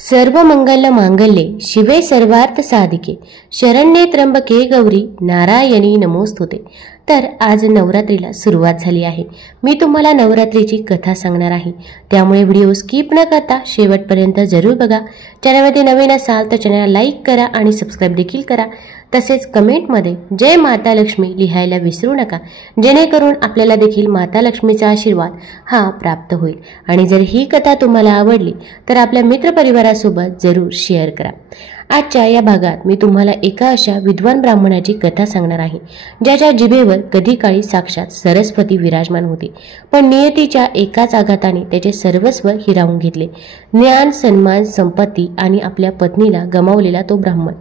सर्व मंगल मांगल्ये शिवे सर्वार्थ साधिके शरण्ये त्र्यंबके गौरी नारायणी नमोस्तुते। तर आज नवरात्रीला सुरुवात झाली आहे। मी तुम्हाला नवरात्रीची कथा सांगणार आहे, त्यामुळे व्हिडिओ स्किप न करता शेवटपर्यंत जरूर बघा। चॅनलमध्ये नवीन असाल तर चॅनलला लाईक करा आणि सबस्क्राइब देखील करा। तसेच कमेंटमध्ये जय माता लक्ष्मी लिहायला विसरू नका, जेणेकरून आपल्याला देखील माता लक्ष्मीचा आशीर्वाद हा प्राप्त होईल। आणि जर ही कथा तुम्हाला आवडली तर आपल्या मित्रपरिवारासोबत जरूर शेअर करा। आजच्या या भागात मी तुम्हाला एका अशा विद्वान ब्राह्मणाची कथा सांगणार आहे, ज्याच्या जिभेवर कधी काळी साक्षात सरस्वती विराजमान होती, पण नियतीच्या एकाच आघाताने त्याचे सर्वस्व हिरावून घेतले। ज्ञान, सन्मान, संपत्ती आणि आपल्या पत्नीला गमावलेला तो ब्राह्मण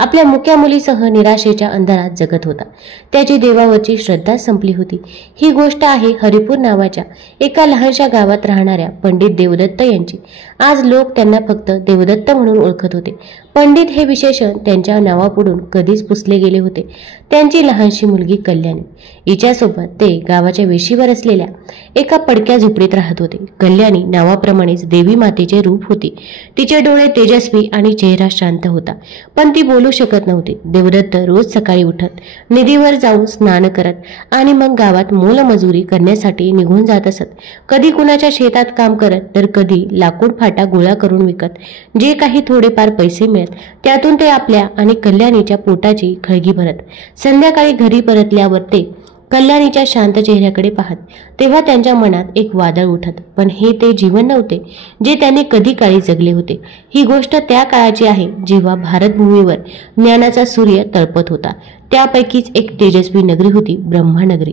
आपल्या मुक्या मुलीसह निराशेच्या अंधारात जगत होता। त्याची देवावरची श्रद्धा संपली होती। ही गोष्ट आहे हरिपूर नावाच्या एका लहानशा गावात राहणाऱ्या पंडित देवदत्त यांची। आज लोक त्यांना फक्त देवदत्त म्हणून ओळखत होते। पंडित हे विशेषण त्यांच्या नावापुढून कधीच पुसले गेले होते। त्यांची लहानशी मुलगी कल्याणी, हिच्यासोबत ते गावाच्या वेशीवर असलेल्या एका पडक्या झोपडीत राहत होते। कल्याणी नावाप्रमाणेच देवी मातेचे रूप होती। तिचे डोळे तेजस्वी आणि चेहरा शांत होता, पण ती बोलू शकत नव्हती। देवदत्त रोज सकाळी उठत, नदीवर जाऊन स्नान करत आणि मग गावात मोलमजुरी करण्यासाठी निघून जात असत। कधी कुणाच्या शेतात काम करत, तर कधी लाकूड फाटा गोळा करून विकत जे काही थोडेफार पैसे मिळत, त्यातून ते आपल्या आणि कल्याणीच्या पोटाची खळगी भरत। संध्याकाळी घरी परतल्यावर ते कल्याणीच्या शांत चेहऱ्याकडे पाहत, तेव्हा त्यांच्या मनात एक वादळ उठत। पण हे ते जीवन नव्हते जे त्यांनी कधी काळी जगले होते। ही गोष्ट त्या काळाची आहे जेव्हा भारतभूमीवर ज्ञानाचा सूर्य तळपत होता। त्यापैकीच एक तेजस्वी नगरी होती ब्रह्मनगरी,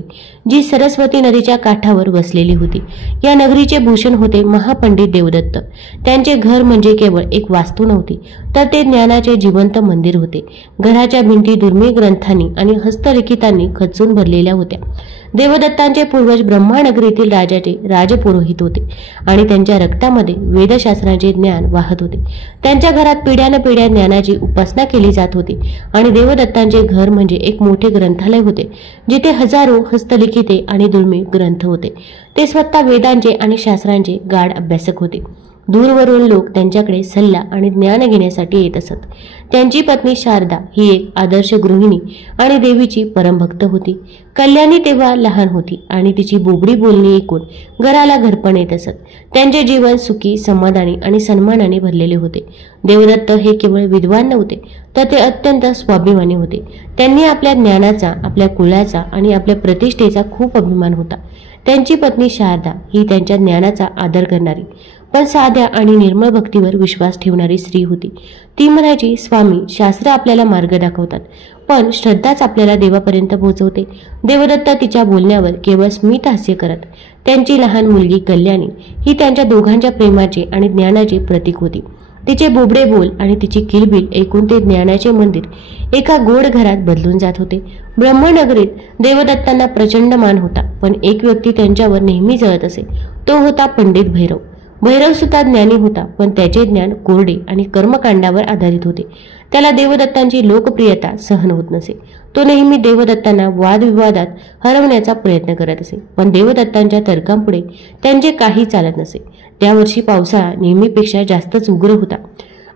जी सरस्वती नदीच्या काठावर वसलेली होती। या नगरीचे भूषण होते महापंडित देवदत्त। त्यांचे घर म्हणजे केवळ एक वास्तू नव्हती, तर ते ज्ञानाचे जिवंत मंदिर होते। घराच्या भिंती दुर्मिळ ग्रंथांनी आणि हस्तलिखितांनी खचून भरलेल्या होत्या। देवदत्तांचे पूर्वज ब्रह्मनगरीतील राजाचे राजपुरोहित होते आणि त्यांच्या रक्तामध्ये वेदशास्त्रांचे ज्ञान वाहत होते। त्यांच्या घरात पिढ्यानपिढ्या ज्ञानाची उपासना केली जात होती आणि देवदत्तांचे घर म्हणजे एक मोठे ग्रंथालय होते, जिथे हजारो हस्तलिखिते आणि दुर्मिळ ग्रंथ होते। ते स्वतः वेदांचे आणि शास्त्रांचे गाढ अभ्यासक होते। दूरवरून लोक त्यांच्याकडे सल्ला आणि ज्ञान घेण्यासाठी येत असत। त्यांची पत्नी शारदा ही एक आदर्श गृहिणी आणि देवीची परमभक्त होती। कल्याणी तेव्हा लहान होती आणि तिची बोबडी बोलणी ऐकून घराला घरपण येत असत। त्यांचे जीवन सुखी, समाधानी आणि सन्मानाने भरलेले होते। देवदत्त हे केवळ विद्वान नव्हते, तर ते अत्यंत स्वाभिमानी होते। त्यांनी आपल्या ज्ञानाचा, आपल्या कुळाचा आणि आपल्या प्रतिष्ठेचा खूप अभिमान होता। त्यांची पत्नी शारदा ही त्यांच्या ज्ञानाचा आदर करणारी, पण साध्या आणि निर्मळ भक्तीवर विश्वास ठेवणारी स्त्री होती। ती म्हणायची, स्वामी, शास्त्र आपल्याला मार्ग दाखवतात, पण श्रद्धाच आपल्याला देवापर्यंत पोहोचवते। देवदत्त तिच्या बोलण्यावर केवळ स्मित हास्य करत। त्यांची लहान मुलगी कल्याणी ही त्यांच्या दोघांच्या प्रेमाचे आणि ज्ञानाचे प्रतीक होती। तिचे बोबडे बोल आणि तिची किलबिल ऐकून ते ज्ञानाचे मंदिर एका गोड घरात बदलून जात होते। ब्रह्मनगरीत देवदत्तांना प्रचंड मान होता, पण एक व्यक्ती त्यांच्यावर नेहमी जळत असे। तो होता पंडित भैरव। भैरव सुद्धा ज्ञानी होता, पण त्याचे ज्ञान कोरडे आणि कर्मकांडावर आधारित होते। त्याला देवदत्तांची लोकप्रियता सहन होत नसे। तो नेहमी देवदत्तांना वादविवादात हरवण्याचा प्रयत्न करत असे, पण देवदत्तांच्या तर्कांपुढे त्यांचे काही चालत नसे। त्या वर्षी पावसाळा नेहमीपेक्षा जास्तच उग्र होता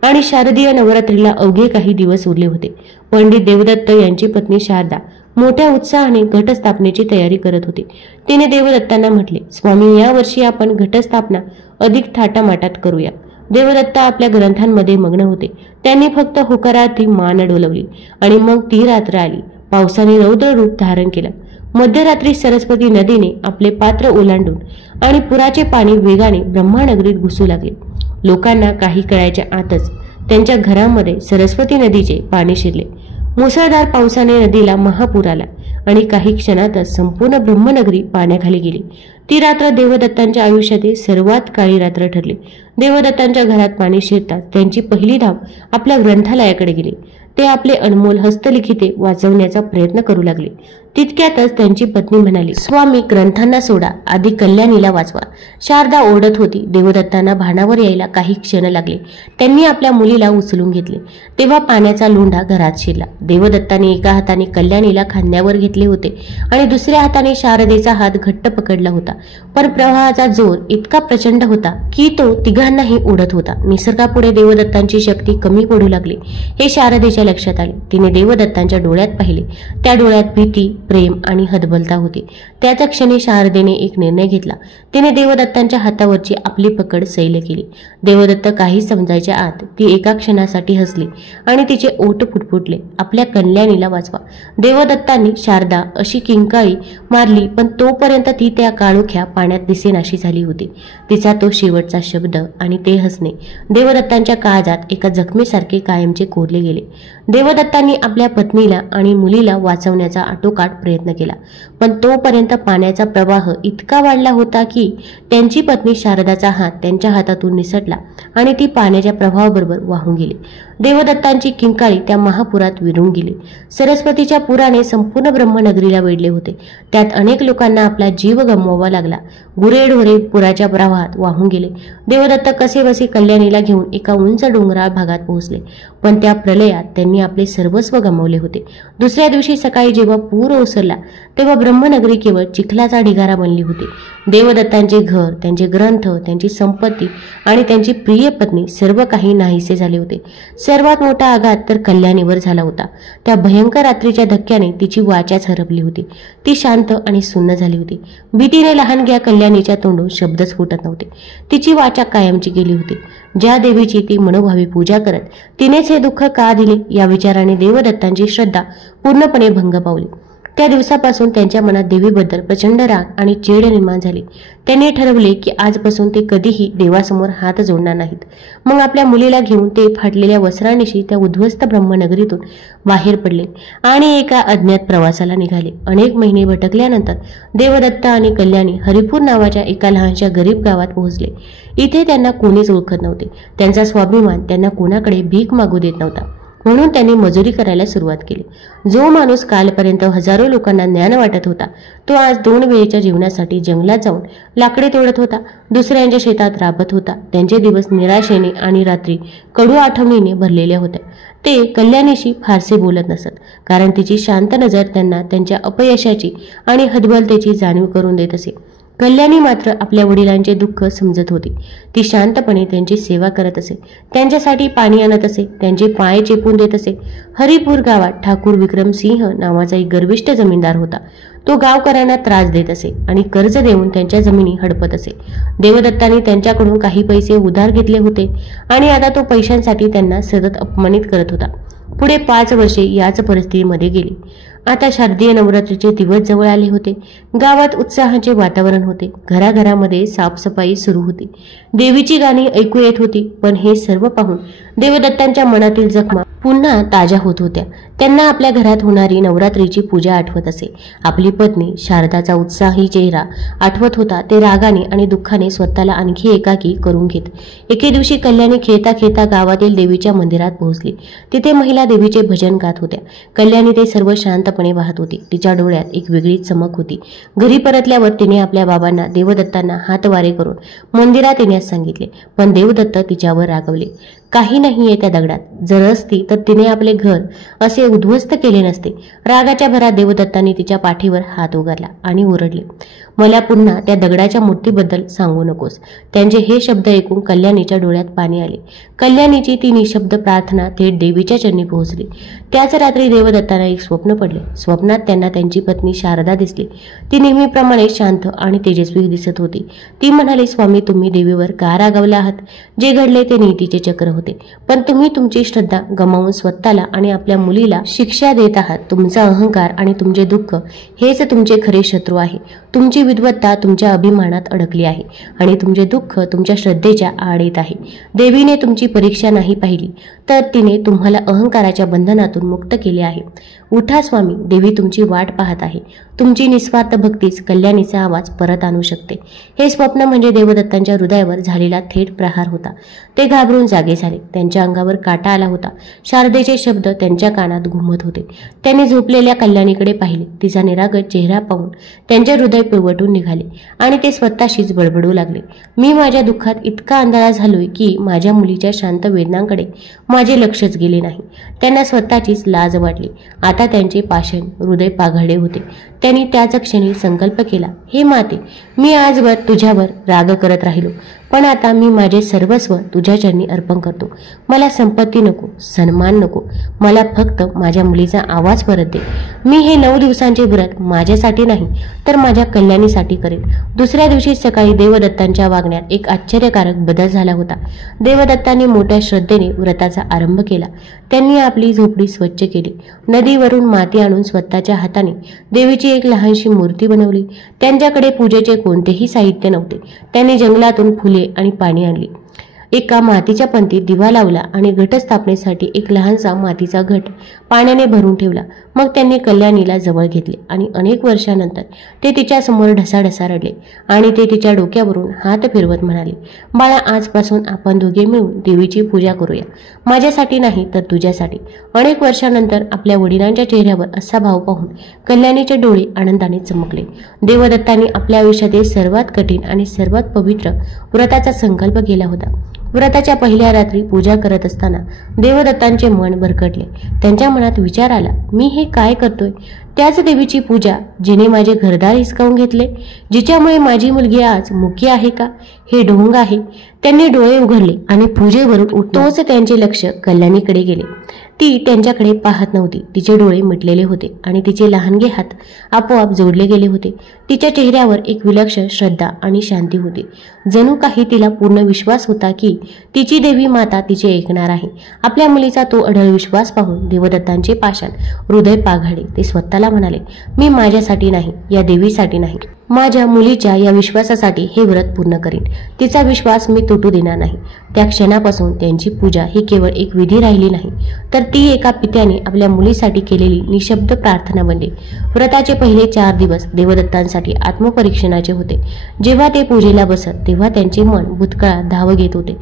आणि शारदीय नवरात्रीला अवघे काही दिवस उरले होते। पंडित देवदत्त यांची पत्नी शारदा मोठ्या उत्साहाने घटस्थापनेची तयारी करत होती। तिने देवदत्तांना म्हटले, स्वामी, या वर्षी आपण घटस्थापना अधिक थाटामाटात करूया। देवदत्त आपल्या ग्रंथांमध्ये मग्न होते। त्यांनी फक्त होकारार्थी मान डोलवली आणि मग ती रात्र आली। पावसाने रौद्र रूप धारण केलं। मध्यरात्री सरस्वती नदीने आपले पात्र ओलांडून आणि पुराचे पाणी वेगाने ब्रह्मनगरीत घुसू लागले। लोकांना काही कळायच्या आतच त्यांच्या घरामध्ये सरस्वती नदीचे पाणी शिरले। मुसळधार पावसाने नदीला महापूर आला आणि काही क्षणातच संपूर्ण ब्रह्मनगरी पाण्याखाली गेली। ती रात्र देवदत्तांच्या आयुष्यातील सर्वात काळी रात्र ठरली। देवदत्तांच्या घरात पाणी शिरताच त्यांची पहिली धाव आपल्या ग्रंथालयाकडे गेली। ते आपले अनमोल हस्तलिखिते वाचवण्याचा प्रयत्न करू लागले। तितक्यातच त्यांची पत्नी म्हणाली, स्वामी, ग्रंथांना सोडा, आधी कल्याणीला वाचवा। शारदा ओरडत होती। देवदत्तांना भानावर यायला काही क्षण लागले। त्यांनी आपल्या मुलीला उचलून घेतले, तेव्हा पाण्याचा लोंढा घरात शिरला। देवदत्तांनी एका हाताने कल्याणीला खांद्यावर घेतले होते आणि दुसऱ्या हाताने शारदेचा हात घट्ट पकडला होता। पण प्रवाहाचा जोर इतका प्रचंड होता की तो तिघांनाही ओढत होता. निसर्गापुढे देवदत्तांची शक्ती कमी पडू लागली हे शारदेच्या लक्षात आले. तिने देवदत्तांच्या डोळ्यात पाहिले. त्या डोळ्यात भीती, प्रेम आणि हतबलता होती. त्याच क्षणी शारदेने एक निर्णय घेतला. तिने देवदत्तांच्या हातावरची आपली पकड सैल केली. देवदत्त काही समजायच्या आत ती एका क्षणासाठी हसली आणि तिचे ओठ फुटफुटले. आपल्या कल्याणीला वाचवा. देवदत्तांनी शारदा अशी किंकाळी मारली, पण तोपर्यंत ती त्या काळोख्या पाण्यात दिसेनाशी झाली होती. तिचा तो शेवटचा शब्द आणि ते हसणे देवदत्तांच्या काळजात एका जखमेसारखे कायमचे कोरले गेले. देवदत्तांनी आपल्या पत्नीला आणि मुलीला वाचवण्याचा आटोकाट प्रयत्न केला, पण तोपर्यंत पाण्याचा प्रवाह इतका वाढला होता की त्यांची पत्नी शारदाचा हात त्यांच्या हातातून निसटला आणि ती पाण्याच्या प्रवाहाबरोबर वाहून गेली. देवदत्तांची किंकाळी त्या महापुरात विरून गेली. सरस्वतीच्या पुराने संपूर्ण ब्रह्मनगरीला वेढले होते. त्यात अनेक लोकांना आपला जीव गमवावा लागला. गुरेढोरे पुराच्या प्रवाहात वाहून गेले. देवदत्त कसेबसे कल्याणीला घेऊन एका उंच डोंगराळ भागात पोहोचले, पण त्या प्रलयात त्यांनी आपले सर्वस्व गमावले होते. दुसऱ्या दिवशी सकाळी जेव्हा पूर ओसरला तेव्हा ब्रह्मनगरी केवळ चिखलाचा ढिगारा बनली होती. देवदत्तांचे घर, त्यांचे ग्रंथ, त्यांची संपत्ती आणि त्यांची प्रिय पत्नी सर्व काही नाहीसे झाले होते. सर्वात मोठा आघात तर कल्याणीवर झाला होता. त्या भयंकर रात्रीच्या धक्क्याने तिची वाचाच हरपली होती. ती शांत आणि सुन्न झाली होती. भीतीने लहानग्या कल्याणीच्या तोंडून शब्दच फुटत नव्हते. तिची वाचा कायमची गेली होती. ज्या देवीची ती मनोभावी पूजा करत तिनेच हे दुःख का दिले या विचाराने देवदत्तांची श्रद्धा पूर्णपणे भंग पावली. त्या दिवसापासून त्यांच्या मनात देवीबद्दल प्रचंड राग आणि चीड निर्माण झाली. त्यांनी ठरवले की आजपासून ते कधीही देवासमोर हात जोडणार नाहीत. मग आपल्या मुलीला घेऊन ते फाटलेल्या वस्त्रांनिशी त्या उद्ध्वस्त ब्रह्मनगरीतून बाहेर पडले आणि एका अज्ञात प्रवासाला निघाले. अनेक महिने भटकल्यानंतर देवदत्त आणि कल्याणी हरिपूर नावाच्या एका लहानशा गरीब गावात पोहोचले. इथे त्यांना कोणीच ओळखत नव्हते. त्यांचा स्वाभिमान त्यांना कोणाकडे भीक मागू देत नव्हता, म्हणून त्यांनी मजुरी करायला सुरुवात केली. जो माणूस कालपर्यंत हजारो लोकांना ज्ञान वाटत होता तो आज 2 वेळेच्या जीवनासाठी जंगलात जाऊन लाकडे तोडत होता, दुसऱ्यांच्या शेतात राबत होता. त्यांचे दिवस निराशेने आणि रात्री कडू आठवणीने भरलेल्या होत्या. ते कल्याणीशी फारसे बोलत नसत, कारण तिची शांत नजर त्यांना त्यांच्या अपयशाची आणि हतबलतेची जाणीव करून देत असे. कल्याणी मात्र आपल्या वडिलांचे दुःख समजत होती. ती शांतपणे त्यांची सेवा करत असे, त्यांच्यासाठी पाणी आणत असे, त्यांचे पाय चेपून देत असे. हरिपूर गावात ठाकूर विक्रमसिंह नावाचा एक गर्विष्ठ जमीनदार होता. तो गावकऱ्यांना त्रास देत असे आणि कर्ज देऊन त्यांच्या जमिनी हडपत असे. देवदत्तांनी त्यांच्याकडून काही पैसे उधार घेतले होते आणि आता तो पैशांसाठी त्यांना सतत अपमानित करत होता. पुढे 5 वर्षे याच परिस्थितीमध्ये गेली. आता शारदीय नवरात्रीचे दिवस जवळ आले होते. गावात उत्साहाचे वातावरण होते. घराघरामध्ये साफसफाई सुरू होती. देवीची गाणी ऐकू येत होती. पण हे सर्व पाहून देवदत्तांच्या मनातील जखमा पुन्हा ताज्या होत होत्या. त्यांना आपल्या घरात होणारी नवरात्रीची पूजा आठवत असे. आपली पत्नी शारदाचा उत्साही चेहरा आठवत होता. ते रागाने आणि दुःखाने स्वतःला आणखी एकाकी करून घेत. एके दिवशी कल्याणी खेळता खेळता गावातील देवीच्या मंदिरात पोहोचली. तिथे महिला देवीचे भजन गात होत्या. कल्याणी ते सर्व शांतपणे पाहत होती. तिच्या डोळ्यात एक वेगळी चमक होती. घरी परतल्यावर तिने आपल्या बाबांना देवदत्तांना हातवारे करून मंदिरात येण्यास सांगितले, पण देवदत्त तिच्यावर रागवले. काही नाहीये त्या दगडात. जर असती तर तिने आपले घर असे उद्ध्वस्त केले नसते. रागाच्या भरात देवदत्तांनी तिच्या पाठीवर हात उगारला आणि ओरडले, मला पुन्हा त्या दगडाच्या मूर्तीबद्दल सांगू नकोस. त्यांचे हे शब्द ऐकून कल्याणीच्या डोळ्यात पाणी आले. कल्याणीची ती निशब्द प्रार्थना थेट देवीच्या चरणी पोहोचली. त्याच रात्री देवदत्तांना एक स्वप्न पडले. स्वप्नात त्यांना त्यांची पत्नी शारदा दिसली. ती नेहमीप्रमाणे शांत आणि तेजस्वी दिसत होती. ती म्हणाली, स्वामी, तुम्ही देवीवर का रागावला आहात? जे घडले ते नीतीचे चक्र होते, पण तुम्ही तुमची श्रद्धा गमावून स्वतःला आणि आपल्या मुलीला शिक्षा देत आहात. तुमचा अहंकार आणि तुमचे दुःख हेच तुमचे खरे शत्रू आहे. तुमची विद्वत्ता तुमच्या अभिमानात अडकली आहे आणि तुमचे दुःख तुमच्या श्रद्धेच्या आड येत आहे. देवीने तुमची परीक्षा नाही पाहिली, तर तिने तुम्हाला अहंकाराच्या बंधनातून मुक्त केले आहे. उठा स्वामी, देवी तुमची वाट पाहत आहे. तुमची निस्वार्थ भक्तीच कल्याणीचा आवाज परत आणू शकते. हे स्वप्न म्हणजे देवदत्तांच्या हृदयावर झालेला थेट प्रहार होता. ते घाबरून जागे झाले. त्यांच्या अंगावर काटा आला होता. शारदेचे शब्द त्यांच्या कानात घुमत होते. त्यांनी झोपलेल्या कल्याणीकडे पाहिले. तिचा निरागस चेहरा पाहून त्यांचे हृदय पिळवट आपटून निघाले आणि ते स्वतःशीच बडबडू लागले. मी माझ्या दुःखात इतका आंधळा झालोय की माझ्या मुलीच्या शांत वेदनांकडे माझे लक्षच गेले नाही. त्यांना स्वतःचीच लाज वाटली. आता त्यांचे पाषाण हृदय पाघळले होते. त्यांनी त्याच क्षणी संकल्प केला, हे माते, मी आजवर तुझ्यावर राग करत राहिलो, पण आता मी माझे सर्वस्व तुझ्या चरणी अर्पण करतो. मला संपत्ती नको, सन्मान नको, मला फक्त माझ्या मुलीचा आवाज परत दे. मी हे 9 दिवसांचे व्रत माझ्यासाठी नाही तर माझ्या कल्याणीसाठी करेन. दुसऱ्या दिवशी सकाळी देवदत्तांच्या वागण्यात एक आश्चर्यकारक बदल झाला होता. देवदत्तांनी मोठ्या श्रद्धेने व्रताचा आरंभ केला. त्यांनी आपली झोपडी स्वच्छ केली. नदीवरून माती आणून स्वतःच्या हाताने देवीची एक लहानशी मूर्ती बनवली. त्यांच्याकडे पूजेचे कोणतेही साहित्य नव्हते. त्यांनी जंगलातून फुले आणि पाणी आणली. एका मातीच्या पंतीत दिवा लावला आणि घटस्थापनेसाठी एक लहानसा मातीचा घट पाण्याने भरून ठेवला. मग त्यांनी कल्याणीला जवळ घेतले आणि अनेक वर्षानंतर ते तिच्या समोर ढसाढसा रडले आणि ते तिच्या डोक्यावरून हात फिरवत म्हणाले, बाळा, आजपासून आपण दोघे मिळून देवीची पूजा करूया. माझ्यासाठी नाही तर तुझ्यासाठी. अनेक वर्षानंतर आपल्या वडिलांच्या चेहऱ्यावर असा भाव पाहून कल्याणीचे डोळे आनंदाने चमकले. देवदत्तांनी आपल्या आयुष्यातील सर्वात कठीण आणि सर्वात पवित्र व्रताचा संकल्प केला होता. व्रताच्या पहिल्या रात्री पूजा करत असताना देवदत्तांचे मन भरकटले. त्यांच्या मनात विचार आला, मी हे काय करतोय? त्याच देवीची पूजा जिने माझे घरदार हिसकावून घेतले, जिच्यामुळे माझी मुलगी आज मुकी आहे का? हे ढोंग आहे. त्यांनी डोळे उघडले आणि पूजेवरून तोच त्यांचे लक्ष कल्याणीकडे गेले. ती त्यांच्याकडे पाहत नव्हती. तिचे डोळे मिटलेले होते आणि तिचे लहानगे हात आपोआप जोडले गेले होते. तिच्या चेहऱ्यावर एक विलक्षण श्रद्धा आणि शांती होती. जणू काही तिला पूर्ण विश्वास होता की तिची देवी माता तिचे ऐकणार आहे. आपल्या मुलीचा तो अढळ विश्वास पाहून देवदत्तांचे पाषाण हृदय पाघळले. ते स्वतःला म्हणाले, मी माझ्यासाठी नाही, या देवीसाठी नाही, माझ्या मुलीच्या या विश्वासासाठी हे व्रत पूर्ण करीन. तिचा विश्वास मी तुटू देणार नाही. त्या क्षणापासून त्यांची पूजा ही केवळ एक विधी राहिली नाही, तर ती एका पित्याने आपल्या मुलीसाठी केलेली निशब्द प्रार्थना बनली. व्रताचे पहिले 4 दिवस देवदत्तांसाठी आत्मपरीक्षणाचे होते. जेव्हा ते पूजेला बसत तेव्हा त्यांचे मन भूतकाळात धाव घेत होते.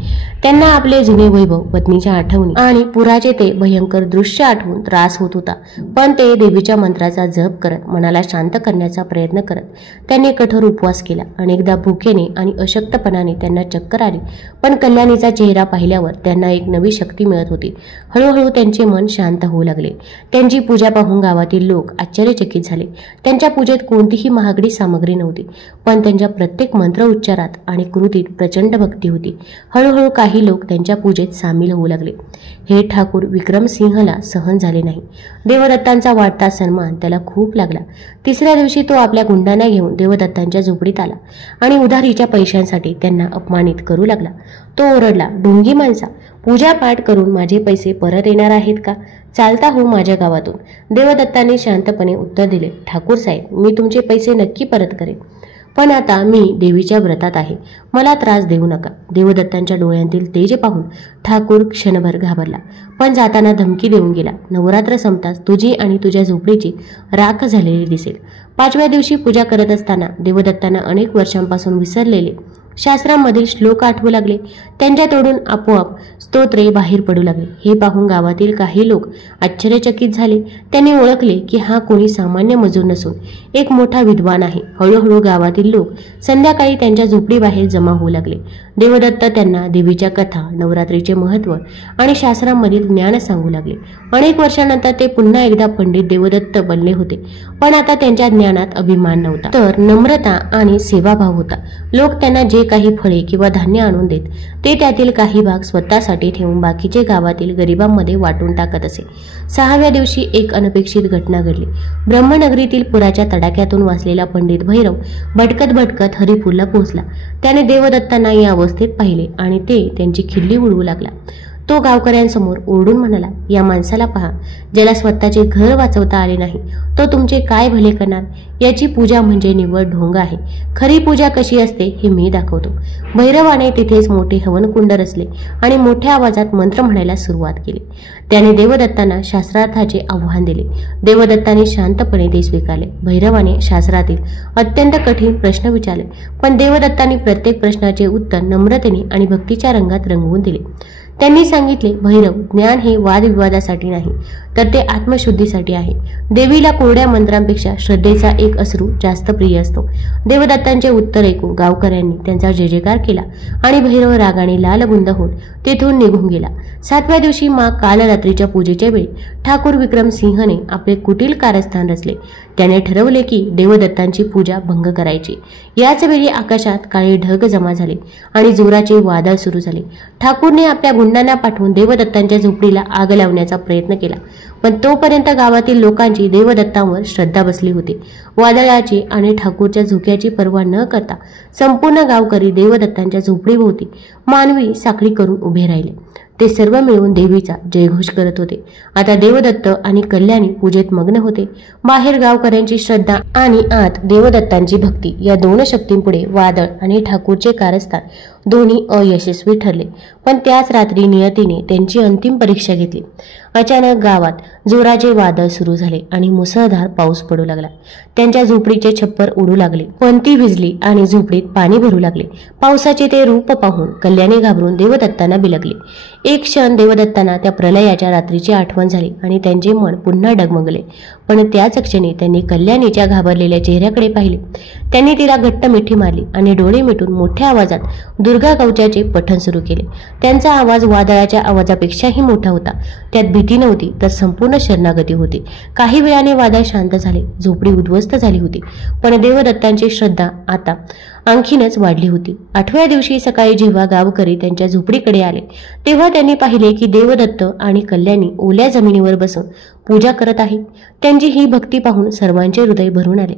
त्यांना आपले जुने वैभव, पत्नीच्या आठवणी आणि पुराचे ते भयंकर दृश्य आठवून त्रास होत होता. पण ते देवीच्या मंत्राचा जप करत मनाला शांत करण्याचा प्रयत्न करत त्यांनी कठोर उपवास केला. अनेकदा भुकेने आणि अशक्तपणाने त्यांना चक्कर आली, पण कल्याणीचा चेहरा पाहिल्यावर त्यांना एक नवी शक्ती मिळत होती. हळूहळू त्यांचे मन शांत होऊ लागले. त्यांची पूजा पाहून गावातील लोक आश्चर्यचकित झाले. त्यांच्या पूजेत कोणतीही महागडी सामग्री नव्हती, पण त्यांच्या प्रत्येक मंत्र उच्चारात आणि कृतीत प्रचंड भक्ती होती. हळूहळू काही लोक त्यांच्या पूजेत सामील होऊ लागले. हे ठाकूर विक्रमसिंहला सहन झाले नाही. देवदत्तांचा वाढता सन्मान त्याला खूप लागला. तिसऱ्या दिवशी तो आपल्या गुंडांना घेऊन देवदत्तांच्या झोपडीत आला आणि उधारीच्या पैशांसाठी त्यांना अपमानित करू लागला. तो ओरडला, ढोंगी माणसा, पूजापाठ करून माझे पैसे परत येणार आहेत का? चालता हो माझ्या गावातून. देवदत्तांनी शांतपणे उत्तर दिले, ठाकूर साहेब, मी तुमचे पैसे नक्की परत करेन, पण आता मी देवीच्या व्रतात आहे, मला त्रास देऊ नका. देवदत्तांच्या डोळ्यांतील तेज पाहून ठाकूर क्षणभर घाबरला, पण जाताना धमकी देऊन गेला, नवरात्र संपताच तुझी आणि तुझ्या झोपडीची राख झालेली दिसेल. 5व्या दिवशी पूजा करत असताना देवदत्तांना अनेक वर्षांपासून विसरलेले शास्त्रांमधील श्लोक आठवू लागले. त्यांच्या तोडून आपोआप स्तोत्रे बाहेर पडू लागले. हे पाहून गावातील काही लोक आश्चर्यचकित झाले. त्यांनी ओळखले की हा कोणी सामान्य मजूर नसून एक मोठा विद्वान आहे. हळूहळू गावातील लोक संध्याकाळी त्यांच्या झोपडीबाहेर जमा होऊ लागले. देवदत्त त्यांना देवीच्या कथा, नवरात्रीचे महत्त्व आणि शास्त्रांमधील ज्ञान सांगू लागले. अनेक वर्षानंतर ते पुन्हा एकदा पंडित देवदत्त बनले होते, पण आता त्यांच्या ज्ञानात अभिमान नव्हता, तर नम्रता आणि सेवाभाव होता. लोक त्यांना जे काही फळे किंवा धान्य आणून देत ते त्यातील काही भाग स्वतःसाठी ठेवून बाकीचे गावातील गरिबांमध्ये वाटून टाकत असे. 6व्या दिवशी एक अनपेक्षित घटना घडली. ब्रह्मनगरीतील पुराच्या तडाख्यातून वाचलेला पंडित भैरव भटकत भटकत हरिपूरला पोहोचला. त्याने देवदत्तांना या अवस्थेत पाहिले आणि ते त्यांची खिल्ली उडवू लागला. तो गावकऱ्यांसमोर ओरडून म्हणाला, या माणसाला पहा, ज्याला स्वतःचे घर वाचवता आले नाही, तो तुमचे काय भले करणार? याची पूजा म्हणजे निव्वळ ढोंग आहे. खरी पूजा कशी असते हे मी दाखवतो. भैरवाने तिथेच मोठे हवनकुंड रचले आणि मोठ्या आवाजात मंत्र म्हणायला सुरुवात केली. त्याने देवदत्तांना शास्त्रार्थाचे आव्हान दिले. देवदत्तांनी शांतपणे ते स्वीकारले. भैरवाने शास्त्रातील अत्यंत कठीण प्रश्न विचारले, पण देवदत्तांनी प्रत्येक प्रश्नाचे उत्तर नम्रतेने आणि भक्तीच्या रंगात रंगवून दिले. त्यांनी सांगितले, भैरव, ज्ञान हे वादविवादासाठी नाही, तर ते आत्मशुद्धीसाठी आहे. देवीला कोरड्या मंत्रांपेक्षा श्रद्धेचा एक अश्रू जास्त प्रिय असतो. देवदत्तांचे उत्तर ऐकून गावकऱ्यांनी त्यांचा जय जयकार केला आणि भैरव रागाने लालबुंद होऊन तेथून निघून गेला. 7व्या दिवशी काल रात्रीच्या पूजेच्या वेळी ठाकूर विक्रमसिंहने आपले कुटील कारस्थान रचले. त्याने ठरवले की देवदत्तांची पूजा भंग करायची. याच वेळी आकाशात काळे ढग जमा झाले आणि जोराचे वादळ सुरू झाले. ठाकूरने आपल्या गुंडांना पाठवून देवदत्तांच्या झोपडीला आग लावण्याचा प्रयत्न केला, पण तोपर्यंत गावातील लोकांची देवदत्तांवर श्रद्धा बसली होती. वादळाची आणि ठाकूरच्या झोक्याची पर्वा न करता संपूर्ण गावकरी देवदत्तांच्या झोपडीभोवती मानवी साखळी करून उभे राहिले. ते सर्व मिळून देवीचा जयघोष करत होते. आता देवदत्त आणि कल्याणी पूजेत मग्न होते. बाहेर गावकऱ्यांची श्रद्धा आणि आत देवदत्तांची भक्ती या दोन शक्तींपुढे वादळ आणि ठाकूरचे कारस्थान दोन्ही अयशस्वी ठरले. पण त्याच रात्री नियतीने त्यांची अंतिम परीक्षा घेतली. अचानक गावात जोराचे वादळ सुरू झाले आणि मुसळधार पाऊस पडू लागला. त्यांच्या झोपडीचे छप्पर उडू लागले, पणती भिजली आणि झोपडीत पाणी भरू लागले. पावसाचे ते रूप पाहून कल्याणी घाबरून देवदत्तांना बिलगली. एक क्षण देवदत्तांना त्या प्रलयाच्या रात्रीची आठवण झाली आणि त्यांचे मन पुन्हा डगमगले. पण त्याच क्षणी त्यांनी कल्याणीच्या घाबरलेल्या चेहऱ्याकडे पाहिले. त्यांनी तिला घट्ट मिठी मारली आणि डोळे मिटून मोठ्या आवाजात दुर्गा कवचाचे पठण सुरू केले. त्यांचा आवाज वादळाच्या आवाजापेक्षाही मोठा होता. त्यात भीती नव्हती, तर संपूर्ण शरणागती होती. काही वेळाने वादळ शांत झाले. झोपडी उद्ध्वस्त झाली होती, पण देवदत्तांची श्रद्धा आता आणखीनच वाढली होती. 8व्या दिवशी सकाळी जेव्हा गावकरी त्यांच्या झोपडीकडे आले, तेव्हा त्यांनी पाहिले की देवदत्त आणि कल्याणी ओल्या जमिनीवर बसून पूजा करत आहे. त्यांची ही भक्ती पाहून सर्वांचे हृदय भरून आले.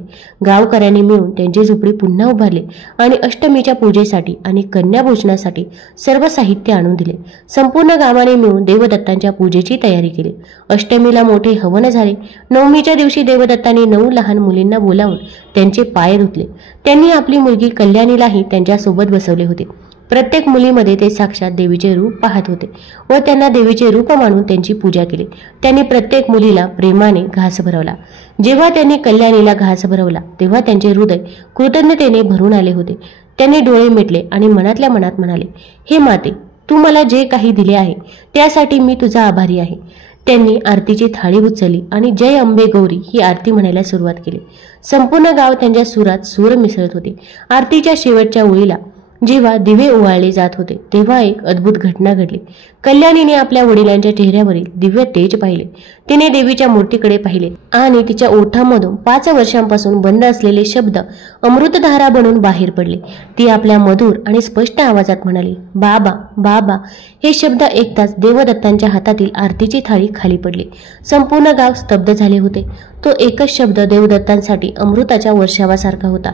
गावकऱ्यांनी मिळून त्यांची झोपडी पुन्हा उभारली आणि अष्टमीच्या पूजेसाठी आणि कन्या भोजनासाठी सर्व साहित्य आणून दिले. संपूर्ण गावाने मिळून देवदत्तांच्या पूजेची तयारी केली. अष्टमीला मोठे हवन झाले. नवमीच्या दिवशी देवदत्तांनी 9 लहान मुलींना बोलावून त्यांचे पाय धुतले. त्यांनी आपली मुलगी कल्याणीलाही त्यांच्यासोबत बसवले होते. प्रत्येक मुलीमध्ये ते साक्षात देवीचे रूप पाहत होते व त्यांना देवीचे रूप मानून त्यांची पूजा केली. त्यांनी प्रत्येक मुलीला प्रेमाने घास भरवला. जेव्हा त्यांनी कल्याणीला घास भरवला, तेव्हा त्यांचे हृदय कृतज्ञतेने भरून आले होते. त्यांनी डोळे मिटले आणि मनातल्या मनात म्हणाले, हे माते, तू मला जे काही दिले आहे त्यासाठी मी तुझा आभारी आहे. त्यांनी आरतीची थाळी उचलली आणि जय अंबे गौरी ही आरती म्हणायला सुरुवात केली. संपूर्ण गाव त्यांच्या सुरात सूर मिसळत होते. आरतीच्या शेवटच्या ओळीला जेव्हा दिवे ओवाळले जात होते, तेव्हा एक अद्भुत घटना घडली. कल्याणीने आपल्या वडिलांच्या चेहऱ्यावरील दिव्य तेज पाहिले. तिने देवीच्या मूर्तीकडे पाहिले आणि तिच्या ओठांमधून 5 वर्षांपासून बंद असलेले शब्द अमृतधारा बनून बाहेर पडले. ती आपल्या मधुर आणि स्पष्ट आवाजात म्हणाली, बाबा, बाबा. हे शब्द ऐकताच देवदत्तांच्या हातातील आरतीची थाळी खाली पडली. संपूर्ण गाव स्तब्ध झाले होते. तो एकच शब्द देवदत्तांसाठी अमृताच्या वर्षावासारखा होता.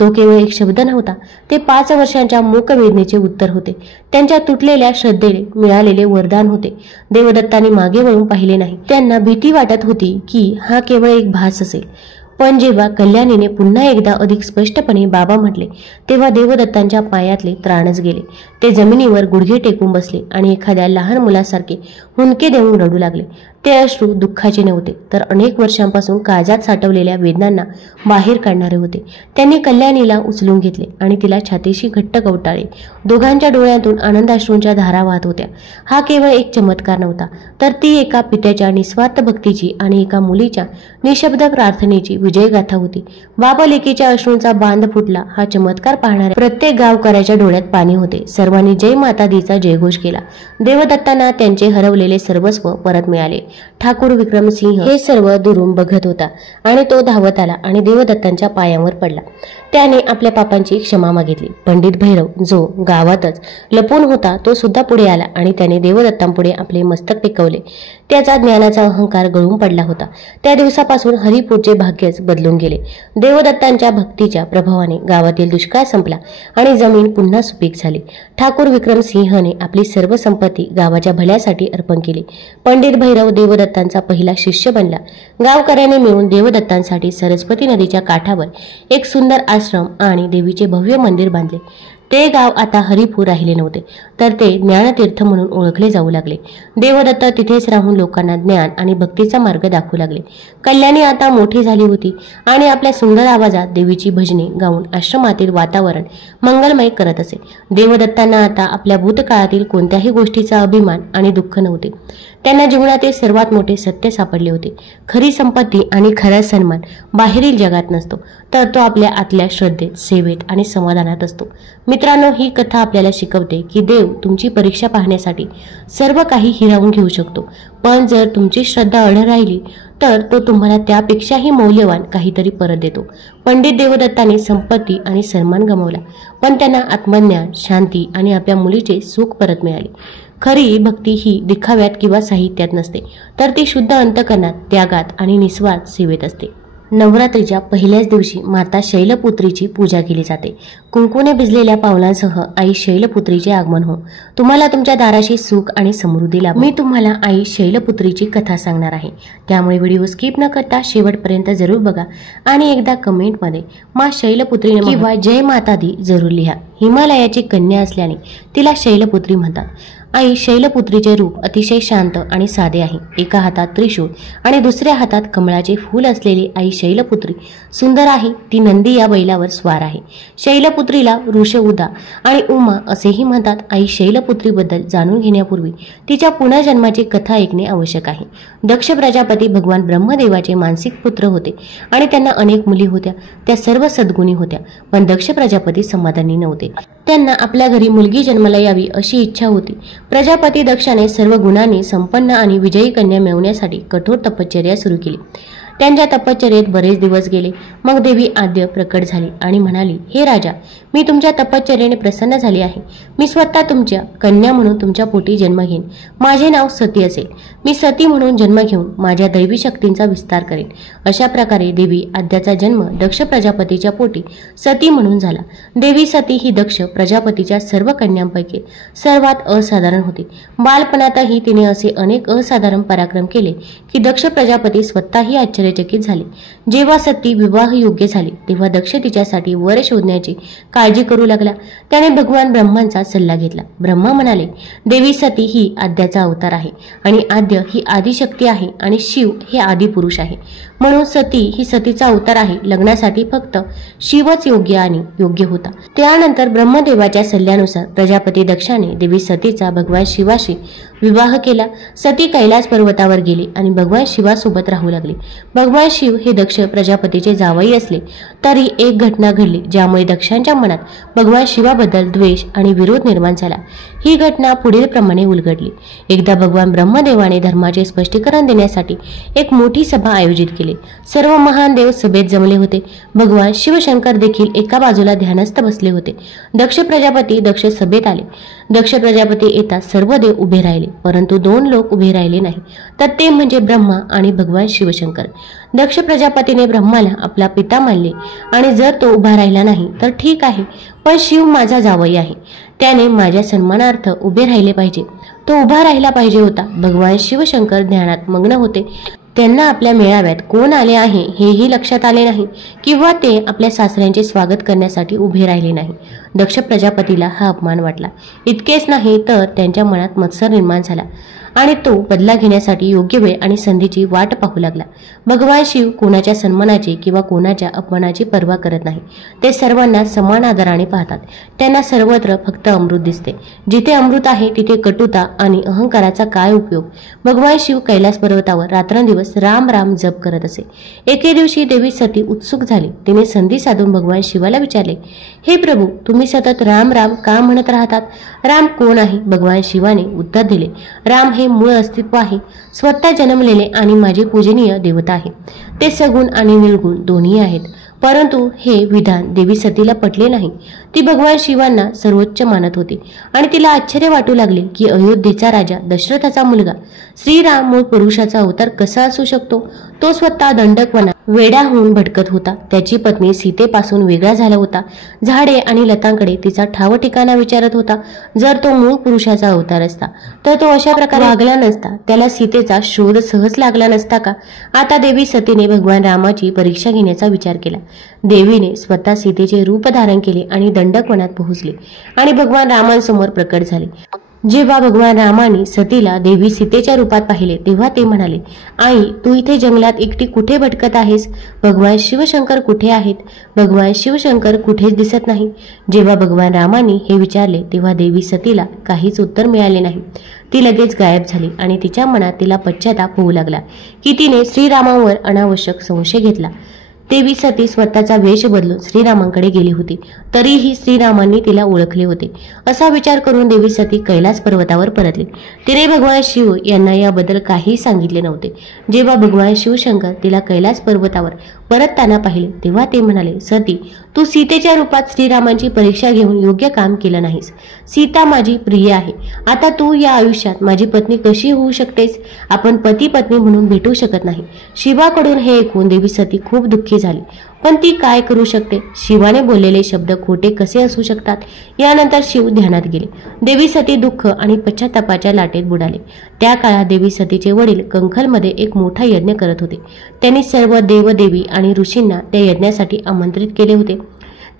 तो केवळ एक शब्द नव्हता, ते 5 वर्षांच्या मूकवेदनेचे उत्तर होते. त्यांच्या तुटलेल्या श्रद्धेने मिळालेले वरदान होते. देवदत्तांनी मागे वळून पाहिले नाही. त्यांना भीती वाटत होती की हा केवळ एक भास असेल. पण जेव्हा कल्याणीने पुन्हा एकदा अधिक स्पष्टपणे बाबा म्हटले, तेव्हा देवदत्तांच्या पायातले त्राणच गेले. ते जमिनीवर गुडघे टेकून बसले आणि एखाद्या लहान मुलासारखे हुंदके देऊन रडू लागले. ते अश्रू दुःखाचे नव्हते, तर अनेक वर्षांपासून काळजात साठवलेल्या वेदनांना बाहेर काढणारे होते. त्यांनी कल्याणीला उचलून घेतले आणि तिला छातीशी घट्ट कवटाळले. दोघांच्या डोळ्यातून आनंदाश्रूंच्या धारा वाहत होत्या. हा केवळ एक चमत्कार नव्हता, तर ती एका पित्याच्या निस्वार्थ भक्तीची आणि एका मुलीच्या निशब्द प्रार्थनेची विजयगाथा होती. बाबा लेकीच्या अश्रूंचा बांध फुटला. हा चमत्कार पाहणाऱ्या प्रत्येक गावकऱ्याच्या डोळ्यात पाणी होते. सर्वांनी जय माता दीचा जयघोष केला. देवदत्तांना त्यांचे हरवलेले सर्वस्व परत मिळाले. ठाकूर विक्रमसिंह हे सर्व दुरून बघत होता आणि तो धावत आला आणि देवदत्तांच्या पायांवर पडला. त्याने आपल्या पापांची क्षमा मागितली. पंडित भैरव, जो गावातच लपून होता, तो सुद्धा पुढे आला आणि त्याने देवदत्तांपुढे आपले मस्तक टेकवले. त्याचा ज्ञानाचा अहंकार गळून पडला होता. त्या दिवसापासून हरिपूरचे भाग्यच बदलून गेले. देवदत्तांच्या भक्तीच्या प्रभावाने गावातील दुष्काळ संपला आणि जमीन पुन्हा सुपीक झाली. ठाकूर विक्रमसिंहने आपली सर्व संपत्ती गावाच्या भल्यासाठी अर्पण केली. पंडित भैरव देवदत्तांचा पहिला शिष्य बनला. गावकऱ्यांनी मिळून देवदत्तांसाठी सरस्वती नदीच्या काठावर एक सुंदर आश्रम आणि देवीचे भव्य मंदिर बांधले. ते गाव आता हरिपूर राहिले नव्हते, तर ते ज्ञानतीर्थ म्हणून ओळखले जाऊ लागले. देवदत्त तिथेच राहून लोकांना ज्ञान आणि भक्तीचा मार्ग दाखवू लागले. कल्याणी आता मोठी झाली होती आणि आपल्या सुंदर आवाजात देवीची भजने गाऊन आश्रमातील वातावरण मंगलमय करत असे. देवदत्तांना आता आपल्या भूतकाळातील कोणत्याही गोष्टीचा अभिमान आणि दुःख नव्हते. त्यांना जीवनातील सर्वात मोठे सत्य सापडले होते. खरी संपत्ती आणि खरा सन्मान बाहेरील जगात नसतो, तर तो आपल्या आतल्या श्रद्धेत, सेवेत आणि समाधानात असतो. मित्रांनो, ही कथा आपल्याला शिकवते की देव तुमची परीक्षा पाहण्यासाठी सर्व काही हिरावून घेऊ शकतो, पण जर तुमची श्रद्धा अढळ राहिली तर तो तुम्हाला त्यापेक्षाही मौल्यवान काहीतरी परत देतो. पंडित देवदत्ताने संपत्ती आणि सन्मान गमावला, पण त्यांना आत्मज्ञान, शांती आणि आपल्या मुलीचे सुख परत मिळाले. खरी भक्ती ही दिखाव्यात किंवा साहित्यात नसते, तर ती शुद्ध अंतकरणात, त्यागात आणि निस्वार्थ सेवेत असते. नवरात्रीच्या पहिल्याच दिवशी माता शैलपुत्रीची पूजा केली जाते. कुंकुने भिजलेल्या पावलांसह आई शैलपुत्रीचे आगमन हो. तुम्हाला तुमच्या दाराशी सुख आणि समृद्धी लाभो. मी तुम्हाला आई शैलपुत्रीची कथा सांगणार आहे, त्यामुळे व्हिडिओ स्किप न करता शेवटपर्यंत जरूर बघा आणि एकदा कमेंटमध्ये मा शैलपुत्री किंवा जय माता दी जरूर लिहा. हिमालयाची कन्या असल्याने तिला शैलपुत्री म्हणतात. आई शैलपुत्रीचे रूप अतिशय शांत आणि साधे आहे. एका हातात त्रिशूळ आणि दुसऱ्या हातात कमळाचे फूल असलेली आई शैलपुत्री सुंदर आहे. ती नंदी या बैलावर स्वार आहे. शैलपुत्रीला वृषउदा आणि उमा असेही म्हणतात. आई शैलपुत्रीबद्दल जाणून घेण्यापूर्वी तिच्या पुनर्जन्माची कथा ऐकणे आवश्यक आहे. दक्ष प्रजापती भगवान ब्रह्मदेवाचे मानसिक पुत्र होते आणि त्यांना अनेक मुली होत्या. त्या सर्व सद्गुणी होत्या, पण दक्ष प्रजापती समाधानी नव्हते. त्यांना आपल्या घरी मुलगी जन्माला यावी अशी इच्छा होती. प्रजापती दक्षाने सर्व गुणांनी संपन्न आणि विजयी कन्या मिळवण्यासाठी कठोर तपश्चर्या सुरू केली. त्यांच्या तपश्चर्येत बरेच दिवस गेले. मग देवी आद्य प्रकट झाली आणि म्हणाली, हे राजा, मी तुमच्या तपश्चर्येने प्रसन्न झाली आहे. मी स्वतः तुमच्या कन्या म्हणून तुमच्या पोटी जन्म घेईन. माझे नाव सती असेल. मी सती म्हणून जन्म घेऊन माझ्या दैवी शक्तींचा विस्तार करेन. अशा प्रकारे देवी आद्याचा जन्म दक्ष प्रजापतीच्या पोटी सती म्हणून झाला. देवी सती ही दक्ष प्रजापतीच्या सर्व कन्यांपैकी सर्वात असाधारण होती. बालपणातही तिने असे अनेक असाधारण पराक्रम केले की दक्ष प्रजापती स्वतःही आश्चर्यचकित झाले. जेव्हा सती विवाह योग्य झाली तेव्हा दक्ष तिच्यासाठी वर शोधण्याची काळजी करू लागला. त्याने भगवान ब्रह्मांचा सल्ला घेतला. ब्रह्मा म्हणाले, देवी सती ही आद्याचा अवतार आहे आणि आद्य ही आदिशक्ती आहे आणि शिव हे आदिपुरुष आहे. म्हणून सती ही सतीचा अवतार आहे. लग्नासाठी फक्त शिवच योग्य आणि योग्य होता. त्यानंतर ब्रह्मदेवाच्या सल्ल्यानुसार प्रजापती दक्षाने देवी सतीचा भगवान शिवाशी विवाह केला. सती कैलास पर्वतावर गेली आणि भगवान शिवासोबत राहू लागली. भगवान शिव हे दक्ष प्रजापतीचे जावई असले तरी एक घटना घडली ज्यामुळे दक्षांच्या मनात भगवान शिवाबद्दल द्वेष आणि विरोध निर्माण झाला. ही घटना पुढील प्रमाणे उलगडली. एकदा भगवान ब्रह्मदेवाने धर्माचे स्पष्टीकरण देण्यासाठी एक मोठी सभा आयोजित केली. सर्व महान देव सभेत जमले होते. भगवान शिवशंकर देखील एका बाजूला ध्यानस्थ बसले होते. दक्ष सभेत आले. दक्ष प्रजापती येतात सर्व देव उभे राहिले, परंतु दोन लोक उभे राहिले नाही, तर ते म्हणजे ब्रह्मा आणि भगवान शिवशंकर. दक्ष प्रजापतीने ब्रह्माला आपला पिता मानले आणि जर तो उभा राहिला नाही तर ठीक आहे, पण शिव माझा जावई आहे, त्याने माझ्या सन्मानार्थ उभे राहिले पाहिजे. तो उभा राहिला पाहिजे होता. भगवान शिवशंकर ध्यानात मग्न होते. त्यांना आपल्या मेळाव्यात कोण आले आहे हेही लक्षात आले नाही किंवा ते आपल्या सासऱ्यांचे स्वागत करण्यासाठी उभे राहिले नाही. दक्ष प्रजापतीला हा अपमान वाटला. इतकेच नाही तर त्यांच्या मनात मत्सर निर्माण झाला आणि तो बदला घेण्यासाठी योग्य वेळ आणि संधीची वाट पाहू लागला. भगवान शिव कोणाच्या सन्मानाची किंवा कोणाच्या अपमानाची पर्वा करत नाही. ते सर्वांना समान आदराने पाहतात. त्यांना सर्वत्र फक्त अमृत दिसते. जिथे अमृत आहे तिथे कटुता आणि अहंकाराचा काय उपयोग. भगवान शिव कैलास पर्वतावर रात्रंदिवस राम राम जप करत असे. एके दिवशी देवी सती उत्सुक झाली. तिने संधी साधून भगवान शिवाला विचारले, हे प्रभू, तुम्ही सतत राम राम का म्हणत राहतात? राम कोण आहे? भगवान शिवाने उत्तर दिले, राम हे मूळ अस्तित्व आहे, स्वतः जन्मलेले आणि माझे पूजनीय देवता आहे. ते सगुण आणि निर्गुण दोन्ही आहेत. परंतु हे विधान देवी सतीला पटले नाही. ती भगवान शिवांना सर्वोच्च मानत होती आणि तिला आश्चर्य वाटू लागले की अयोध्येचा राजा दशरथाचा मुलगा श्रीराम मूळ पुरुषाचा अवतार कसा असू शकतो? तो स्वतः दंडक वनात वेडा होऊन भटकत होता। त्याची पत्नी सीतेपासून वेगळा झाला होता। झाडे आणि लतांकडे तिचा ठाव ठिकाणा विचारत होता। जर तो मूळ पुरुषाचा अवतार असता तर तो अशा प्रकारे वागला नसता, त्याला सीतेचा शोध सहज लागला नसता का? आता देवी सतीने भगवान रामाची परीक्षा घेण्याचा विचार केला। देवीने स्वतः सीतेचे रूप धारण केले आणि दंडकवनात पोहोचले आणि भगवान रामांसमोर प्रकट झाले। जेव्हा भगवान रामाने सतीला देवी सीतेच्या रूपात पाहिले तेव्हा ते म्हणाले, आई, तू इथे जंगलात एकटी कुठे भटकत आहेस? भगवान शिवशंकर कुठे आहेत? भगवान शिवशंकर कुठेच दिसत नाही। जेव्हा भगवान रामाने हे विचारले तेव्हा देवी सतीला काहीच उत्तर मिळाले नाही। ती लगेच गायब झाली आणि तिच्या मनात तिला पश्चाताप होऊ लागला की तिने श्रीरामांवर अनावश्यक संशय घेतला। देवी सती स्वतःचा वेश बदलून श्रीरामांकडे गेली होती, तरीही श्रीरामांनी तिला ओळखले होते असा विचार करून देवी सती कैलास पर्वतावर परतली। तिने भगवान शिव यांना याबद्दल काही सांगितले नव्हते। जेव्हा भगवान शिवशंकर तिला कैलास पर्वतावर परतताना पाहिले तेव्हा ते म्हणाले, सती, तू सीतेच्या रूपात श्रीरामांची परीक्षा घेऊन योग्य काम केलं नाहीस। सीता माझी प्रिय आहे। आता तू या आयुष्यात माझी पत्नी कशी होऊ शकतेस? आपण पती पत्नी म्हणून भेटू शकत नाही। शिवाकडून हे ऐकून देवी सती खूप दुःखी झाली, पण ती काय करू शकते? शिवाने बोललेले शब्द खोटे कसे असू शकतात? यानंतर शिव ध्यानात गेले। देवी सती दुःख आणि पश्चातापाच्या लाटेत बुडाले। त्या काळात देवी सतीचे वडील कंखलमध्ये एक मोठा यज्ञ करत होते। त्यांनी सर्व देवदेवी आणि ऋषींना त्या यज्ञासाठी आमंत्रित केले होते।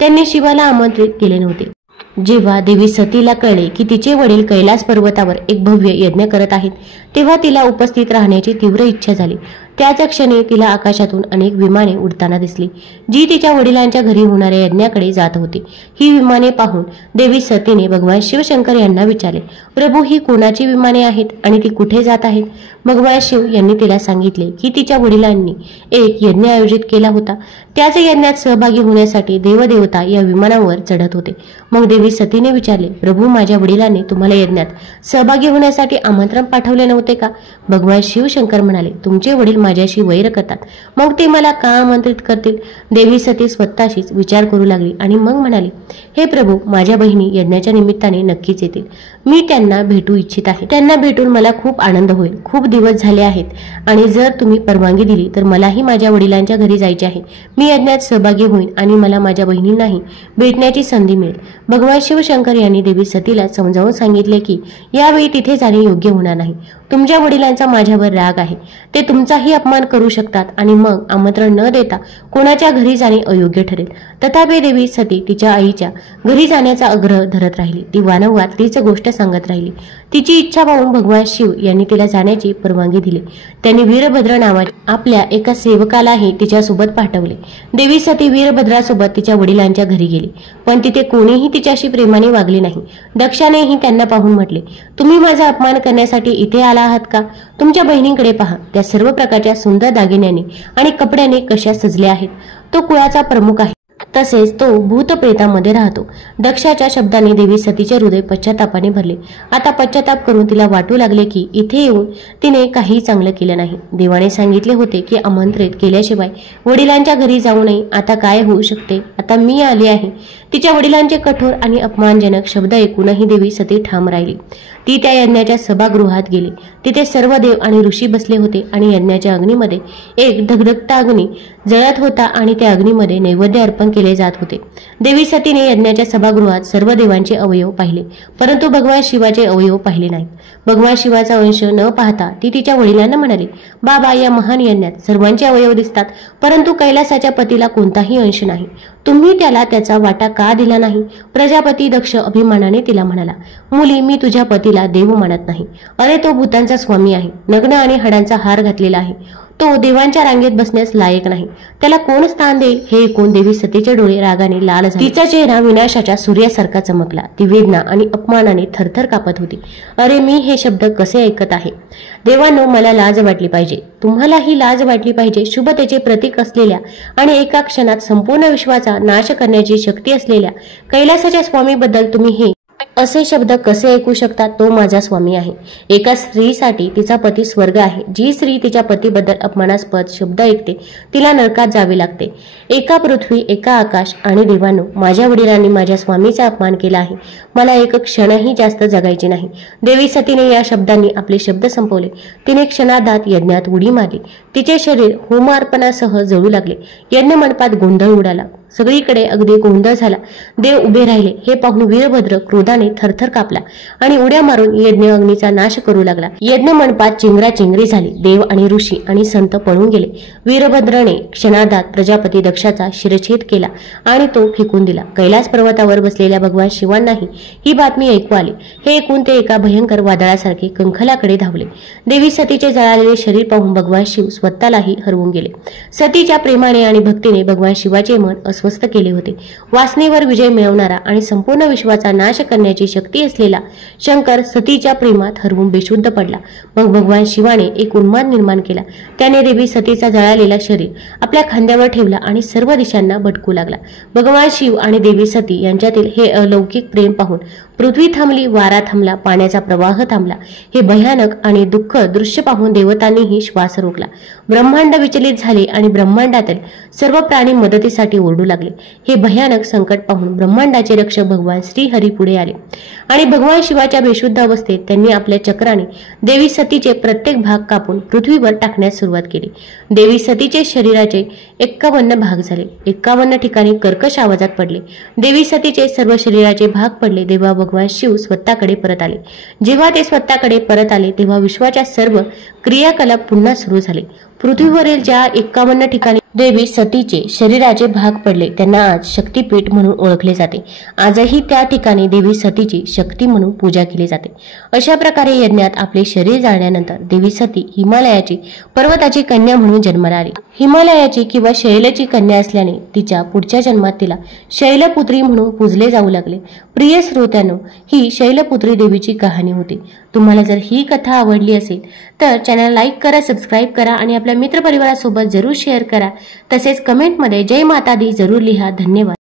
त्यांनी शिवाला आमंत्रित केले नव्हते। जेव्हा देवी सतीला कळले की तिचे वडील कैलास पर्वतावर एक भव्य यज्ञ करत आहेत तेव्हा तिला उपस्थित राहण्याची तीव्र इच्छा झाली। त्याच क्षणी तिला आकाशातून अनेक विमाने उडताना दिसली, जी तिच्या वडिलांच्या घरी होणाऱ्या यज्ञाकडे जात होती। ही विमाने पाहून देवी सतीने भगवान शिवशंकर यांना विचारले, प्रभू, ही कोणाची विमाने आहेत आणि ती कुठे जात आहेत? भगवान शिव यांनी तिला सांगितले की तिच्या वडिलांनी एक यज्ञ आयोजित केला होता। त्याच यज्ञात सहभागी होण्यासाठी देवदेवता या विमानावर चढत होते। मग देवी सतीने विचारले, प्रभू, माझ्या वडिलांनी तुम्हाला यज्ञात सहभागी होण्यासाठी आमंत्रण पाठवले नव्हते का? भगवान शिवशंकर म्हणाले, तुमचे वडील माझ्याशी वैर करतात, मग ते मला का आमंत्रित करतील? देवी सती स्वतःशीच विचार करू लागली आणि मग म्हणाली, हे प्रभू, माझ्या बहिणी यज्ञाच्या निमित्ताने नक्कीच येतील। मी त्यांना भेटू इच्छित आहे। त्यांना भेटून मला खूप आनंद होईल। खूप दिवस झाले आहेत आणि जर तुम्ही परवानगी दिली तर मलाही माझ्या वडिलांच्या घरी जायचे आहे। मी यज्ञात सहभागी होईन आणि मला माझ्या बहिणींनाही भेटण्याची संधी मिळेल। भगवान शिवशंकर यांनी देवी सतीला समजावून सांगितले की यावेळी तिथे जाणे योग्य होणार नाही। तुमच्या वडिलांचा माझ्यावर राग आहे, ते तुमचाही अपमान करू शकतात आणि मग आमंत्रण न देता कोणाच्या घरी जाणे अयोग्य ठरेल। तथापि देवी सती तिच्या आईच्या घरी जाण्याचा आग्रह धरत राहिली। ती वारंवार तीच गोष्ट सांगत राहिली। तिची इच्छा पाहून भगवान शिव यांनी तिला जाण्याची परवानगी दिली। त्यांनी वीरभद्र नावाच्या आपल्या एका सेवकालाही तिच्यासोबत पाठवले। देवी सती वीरभद्रासोबत तिच्या वडिलांच्या घरी गेली, पण तिथे कोणीही तिच्याशी प्रेमाने वागले नाही। दक्षानेही त्यांना पाहून म्हटले, तुम्ही माझा अपमान करण्यासाठी इथे आला आहात का? तुमच्या बहिणींकडे पहा, त्या सर्व प्रकारच्या सुंदर दागिन्यांनी आणि कपड्याने कशा सजल्या आहेत। तो कुळाचा प्रमुख आहे, तसेच तो भूतप्रेतामध्ये राहतो। दक्षाच्या शब्दाने देवी सतीचे हृदय पश्चातापाने भरले। आता पश्चाताप करून तिला वाटू लागले की इथे येऊन तिने काही चांगलं केलं नाही। देवाने सांगितले होते की आमंत्रित केल्याशिवाय वडिलांच्या घरी जाऊ नये। आता काय होऊ शकते? आता मी आले आहे। तिच्या वडिलांचे कठोर आणि अपमानजनक शब्द ऐकूनही देवी सती ठाम राहिली। ती त्या यज्ञाच्या सभागृहात गेली। तिथे सर्व देव आणि ऋषी बसले होते आणि यज्ञाच्या अग्नीमध्ये एक धगधगता अग्नी जळत होता आणि त्या अग्नीमध्ये नैवेद्य अर्पण केले जात होते। देवी सतीने यज्ञाच्या सभागृहात सर्व देवांचे अवयव पाहिले, परंतु भगवान शिवाचे अवयव पाहिले नाहीत। भगवान शिवाचा अंश न पाहता ती तिच्या वडिलांना म्हणाली, बाबा, या महान यज्ञात सर्वांचे अवयव दिसतात, परंतु कैलासाच्या पतीला कोणताही अंश नाही। तुम्ही त्याला त्याचा वाटा का दिला नाही? प्रजापती दक्ष अभिमानाने तिला म्हणाला, मुली, मी तुझ्या पतीला देव मानत नाही। अरे, तो भूतांचा स्वामी आहे, नग्न आणि हाडांचा हार घातलेला आहे। तो देवांच्या रांगेत बसण्यास लायक नाही। त्याला कोण स्थान देईल? हे ऐकून देवी सतीचे डोळे रागाने लाल झाले। तिचा चेहरा विनाशाच्या सूर्यासारखा चमकला। ती वेदना आणि अपमानाने थरथर कापत होती। अरे, मी हे शब्द कसे ऐकत आहे? देवांनो, मला लाज वाटली पाहिजे। तुम्हालाही लाज वाटली पाहिजे। शुभतेचे प्रतीक असलेल्या आणि एका क्षणात संपूर्ण विश्वाचा नाश करण्याची शक्ती असलेल्या कैलासाच्या स्वामीबद्दल तुम्ही हे असे शब्द कसे ऐकू शकतात? तो माझा स्वामी आहे. एका स्त्रीसाठी तिचा पती स्वर्ग आहे. जी स्त्री तिच्या पतीबद्दल अपमानास्पद शब्द ऐकते तिला नरकात जावे लागते. एका पृथ्वी, एका आकाश आणि देवांनो, माझ्या वडिलांनी माझ्या स्वामीचा अपमान केला आहे. मला एक क्षणही जास्त जगायचे नाही. देवी सतीने या शब्दांनी आपले शब्द संपवले. तिने क्षणार्धात यज्ञात उडी मारली. तिचे शरीर होमार्पणासह जळू लागले. यज्ञ मंडपात गोंधळ उडाला. सगळीकडे अगदी गोंधळ झाला. देव उभे राहिले. हे पाहून वीरभद्र क्रोधाने थरथर कापला आणि उड्या मारून यज्ञ अग्नीचा नाश करू लागला. यज्ञ मंडपात चिंगराचिंगरी झाली. देव आणि ऋषी आणि संत पळून गेले. वीरभद्रने क्षणार्धात प्रजापती दक्षाचा शिरच्छेद केला आणि तो फेकून दिला. कैलास पर्वतावर बसलेल्या भगवान शिवांनाही ही बातमी ऐकू आली. हे ऐकून ते एका भयंकर वादळासारखे कंखलाकडे धावले. देवी सतीचे जळालेले शरीर पाहून भगवान शिव स्वतःलाही हरवून गेले. सतीच्या प्रेमाने आणि भक्तीने भगवान शिवाचे मन अस्वस्थ केले होते. वासनेवर विजय मिळवणारा आणि संपूर्ण विश्वाचा नाश करण्याची शक्ती असलेला शंकर सतीच्या प्रेमात हरवून बेशुद्ध पडला. मग भगवान शिवाने एक उन्माद निर्माण केला. त्याने देवी सतीचा जळालेला शरीर आपल्या खांद्यावर ठेवला आणि सर्व दिशांना भटकू लागला. भगवान शिव आणि देवी सती यांच्यातील हे अलौकिक प्रेम पाहून पृथ्वी थांबली, वारा थांबला, पाण्याचा प्रवाह थांबला. हे भयानक आणि दुःख दृश्य पाहून देवतांनीही श्वास रोखला. ब्रह्मांड विचलित झाले आणि ब्रह्मांडातील सर्व प्राणी मदतीसाठी ओरडू लागले. हे भयानक संकट पाहून ब्रह्मांडाचे रक्षक भगवान श्रीहरी पुढे आले आणि भगवान शिवाच्या बेशुद्ध अवस्थेत त्यांनी आपल्या चक्राने देवी सतीचे प्रत्येक भाग कापून पृथ्वीवर टाकण्यास सुरुवात केली. देवी सतीचे शरीराचे 51 भाग झाले. 51 ठिकाणी कर्कश आवाजात पडले. देवी सतीचे सर्व शरीराचे भाग पडले तेव्हा भगवान शिव स्वतःकडे परत आले. जेव्हा ते स्वतःकडे परत आले तेव्हा विश्वाच्या सर्व क्रियाकलाप पुन्हा सुरू झाले. पृथ्वीवरील ज्या 51 ठिकाणी देवी सतीचे शरीराचे भाग पडले त्यांना आज शक्तीपीठ म्हणून ओळखले जाते. आजही त्या ठिकाणी देवी सतीची शक्ती म्हणून पूजा केली जाते. अशा प्रकारे यज्ञात आपले शरीर जाळल्यानंतर देवी सती हिमालयाची पर्वताची कन्या म्हणून जन्माला आली. हिमालयाची किंवा शैलची कन्या असल्याने तिच्या पुढच्या जन्मात तिला शैलपुत्री म्हणून पूजले जाऊ लागले. प्रिय श्रोत्यांनो, ही शैलपुत्री देवीची कहाणी होती. तुम्हाला जर ही कथा आवडली असेल तर चॅनल लाईक करा, सबस्क्राईब करा आणि आपल्या मित्रपरिवारासोबत जरूर शेअर करा. तसेच कमेंटमध्ये जय माता दी जरूर लिहा. धन्यवाद.